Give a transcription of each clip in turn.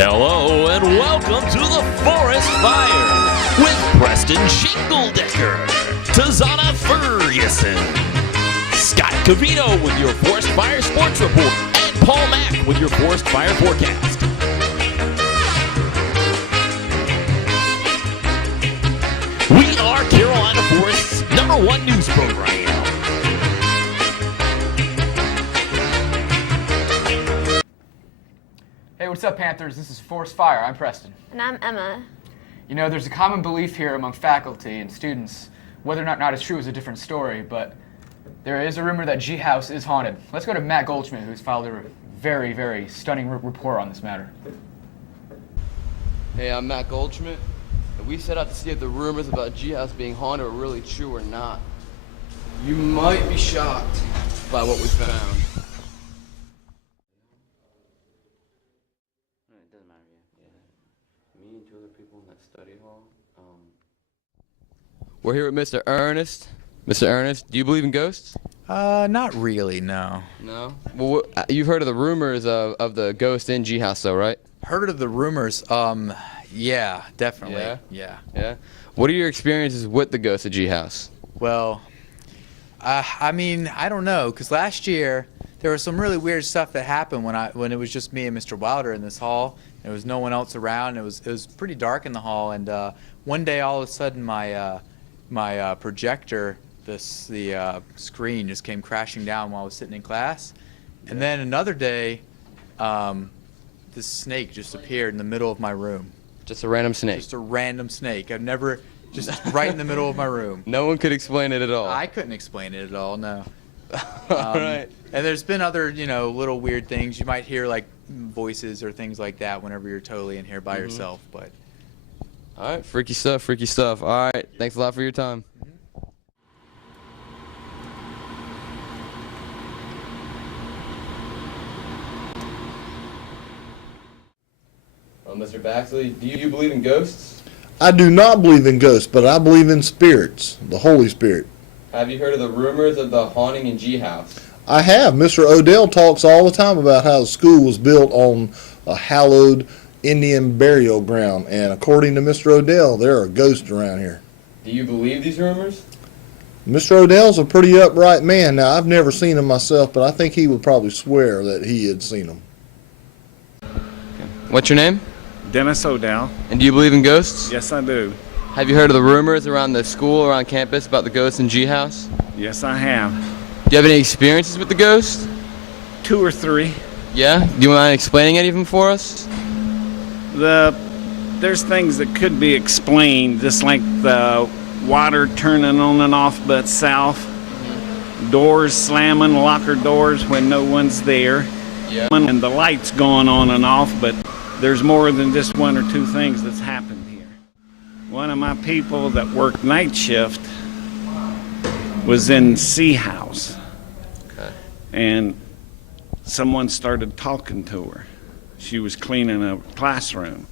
Hello and welcome to the Forest Fire with Preston Shingledecker, Tazana Ferguson, Scott Cavito with your Forest Fire Sports Report, and Paul Mack with your Forest Fire Forecast. We are Carolina Forest's #1 news program. Hey, what's up, Panthers? This is Forest Fire. I'm Preston. And I'm Emma. You know, there's a common belief here among faculty and students. Whether or not it's true is a different story, but there is a rumor that G House is haunted. Let's go to Matt Goldschmidt, who's filed a very, very stunning report on this matter. Hey, I'm Matt Goldschmidt, and we set out to see if the rumors about G House being haunted are really true or not. You might be shocked by what we found. It doesn't matter, yeah. Me and two other people in that study hall. We're here with Mr. Ernest. Mr. Ernest, do you believe in ghosts? Not really, no. No? Well, you've heard of the rumors of the ghost in G House, though, right? Heard of the rumors? Yeah, definitely. Yeah? What are your experiences with the ghost of G House? Well, I mean, I don't know, because last year there was some really weird stuff that happened when it was just me and Mr. Wilder in this hall. There was no one else around. It was pretty dark in the hall, and one day all of a sudden my projector, the screen just came crashing down while I was sitting in class, and then another day, this snake just appeared in the middle of my room. Just a random snake? Just a random snake. I've never, just right in the middle of my room. No one could explain it at all? I couldn't explain it at all, no. All right. And there's been other, little weird things. You might hear like voices or things like that whenever you're totally in here by yourself, but. All right, freaky stuff, freaky stuff. All right, thanks a lot for your time. Well, Mr. Baxley, do you believe in ghosts? I do not believe in ghosts, but I believe in spirits, the Holy Spirit. Have you heard of the rumors of the haunting in G House? I have. Mr. Odell talks all the time about how the school was built on a hallowed Indian burial ground, and according to Mr. Odell, there are ghosts around here. Do you believe these rumors? Mr. Odell's a pretty upright man. Now, I've never seen him myself, but I think he would probably swear that he had seen them. What's your name? Dennis Odell. And do you believe in ghosts? Yes, I do. Have you heard of the rumors around the school, around campus, about the ghosts in G House? Yes, I have. Do you have any experiences with the ghosts? 2 or 3. Yeah? Do you mind explaining any of them for us? There's things that could be explained, just like the water turning on and off but south, doors slamming, locker doors when no one's there, and the lights going on and off, but there's more than just 1 or 2 things that's happened here. One of my people that worked night shift was in C House, and someone started talking to her. She was cleaning a classroom,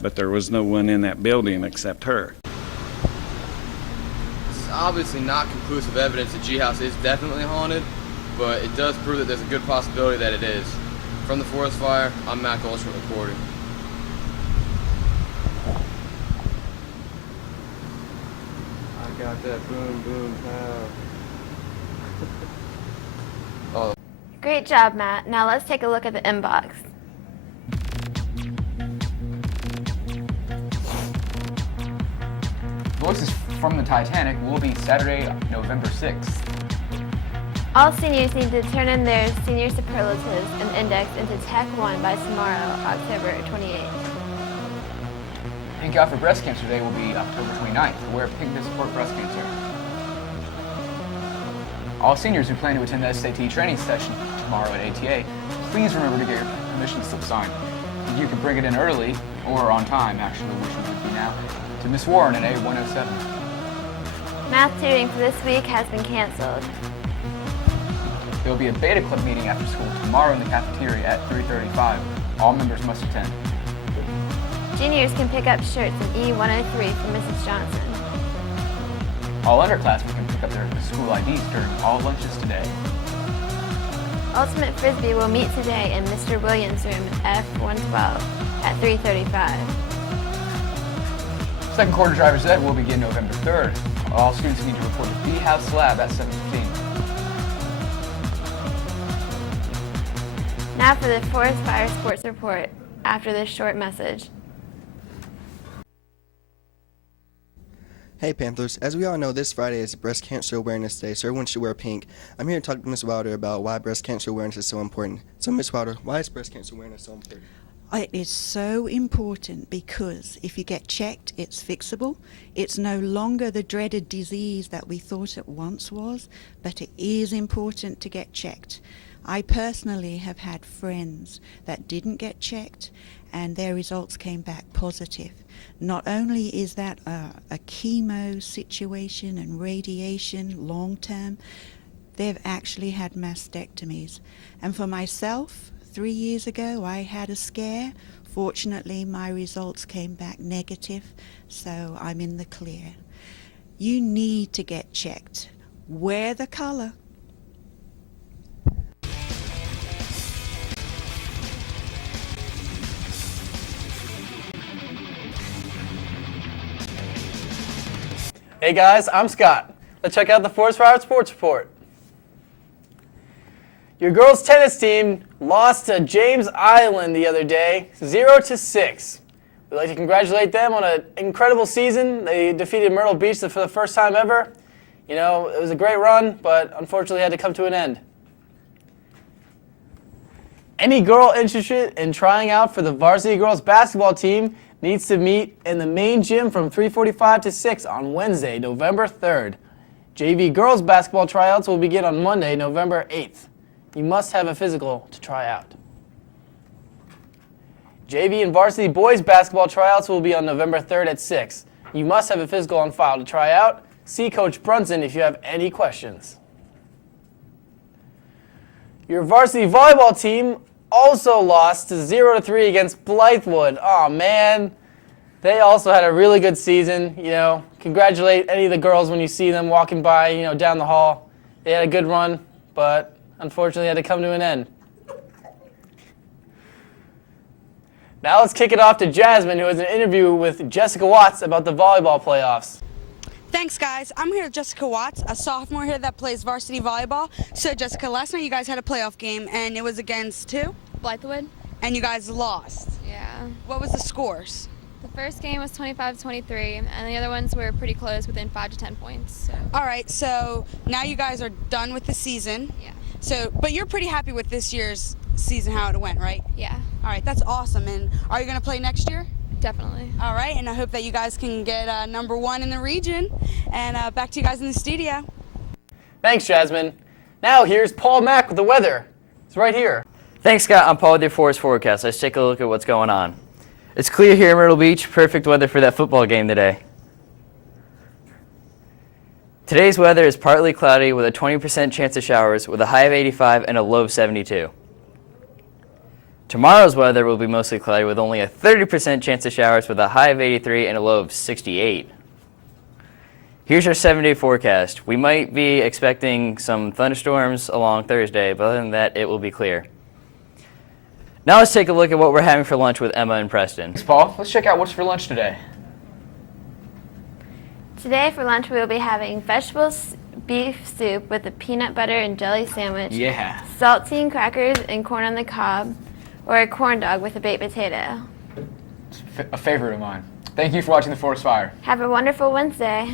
but there was no one in that building except her. This is obviously not conclusive evidence that G House is definitely haunted, but it does prove that there's a good possibility that it is. From the Forest Fire, I'm Matt Goldschmidt reporting. I got that boom boom pow. Great job, Matt. Now let's take a look at the inbox. Voices from the Titanic will be Saturday, November 6th. All seniors need to turn in their senior superlatives and index into Tech 1 by tomorrow, October 28th. Pink Out for Breast Cancer Day will be October 29th. Wear pink to support breast cancer. All seniors who plan to attend the SAT training session tomorrow at ATA, please remember to get your permission slip signed. You can bring it in early, or on time, actually, which would be now, to Miss Warren at A107. Math tutoring for this week has been canceled. There will be a Beta Club meeting after school tomorrow in the cafeteria at 3:35. All members must attend. Juniors can pick up shirts in E103 from Mrs. Johnson. All underclassmen can pick up their school IDs during all lunches today. Ultimate Frisbee will meet today in Mr. Williams' room F112. at 3:35. Second quarter driver's ed will begin November 3rd. All students need to report to B House Lab at 7:15. Now for the Forest Fire Sports Report after this short message. Hey Panthers, as we all know, this Friday is Breast Cancer Awareness Day, so everyone should wear pink. I'm here to talk to Ms. Wilder about why breast cancer awareness is so important. So Ms. Wilder, why is breast cancer awareness so important? It is so important because if you get checked, it's fixable. It's no longer the dreaded disease that we thought it once was, but it is important to get checked. I personally have had friends that didn't get checked and their results came back positive. Not only is that a chemo situation and radiation long term, they've actually had mastectomies. And for myself, 3 years ago, I had a scare. Fortunately, my results came back negative, so I'm in the clear. You need to get checked. Wear the color. Hey guys, I'm Scott. Let's check out the Forest Fire Sports Report. Your girls' tennis team lost to James Island the other day, 0-6. We'd like to congratulate them on an incredible season. They defeated Myrtle Beach for the first time ever. You know, it was a great run, but unfortunately had to come to an end. Any girl interested in trying out for the varsity girls basketball team needs to meet in the main gym from 3:45 to 6 on Wednesday, November 3rd. JV girls basketball tryouts will begin on Monday, November 8th. You must have a physical to try out. JV and varsity boys basketball tryouts will be on November 3rd at 6. You must have a physical on file to try out. See Coach Brunson if you have any questions. Your varsity volleyball team also lost to 0-3 against Blythewood. Oh man, they also had a really good season. You know, congratulate any of the girls when you see them walking by, you know, down the hall. They had a good run, but unfortunately had to come to an end. Now let's kick it off to Jasmine, who has an interview with Jessica Watts about the volleyball playoffs. Thanks, guys. I'm here with Jessica Watts, a sophomore here that plays varsity volleyball. So, Jessica, last night you guys had a playoff game, and it was against who? Blythewood. And you guys lost. Yeah. What was the scores? The first game was 25-23, and the other ones were pretty close, within 5 to 10 points. So. All right, so now you guys are done with the season. Yeah. So, but you're pretty happy with this year's season, how it went, right? Yeah. All right, that's awesome. And are you going to play next year? Definitely. All right, and I hope that you guys can get number 1 in the region. And back to you guys in the studio. Thanks, Jasmine. Now here's Paul Mack with the weather. It's right here. Thanks, Scott. I'm Paul with your Forest Forecast. Let's take a look at what's going on. It's clear here in Myrtle Beach. Perfect weather for that football game today. Today's weather is partly cloudy with a 20% chance of showers with a high of 85 and a low of 72. Tomorrow's weather will be mostly cloudy with only a 30% chance of showers with a high of 83 and a low of 68. Here's our 7-day forecast. We might be expecting some thunderstorms along Thursday, but other than that, it will be clear. Now let's take a look at what we're having for lunch with Emma and Preston. Thanks, Paul. Let's check out what's for lunch today. Today for lunch we will be having vegetable beef soup with a peanut butter and jelly sandwich, Yeah. saltine crackers and corn on the cob, or a corn dog with a baked potato. It's a favorite of mine. Thank you for watching The Forest Fire. Have a wonderful Wednesday.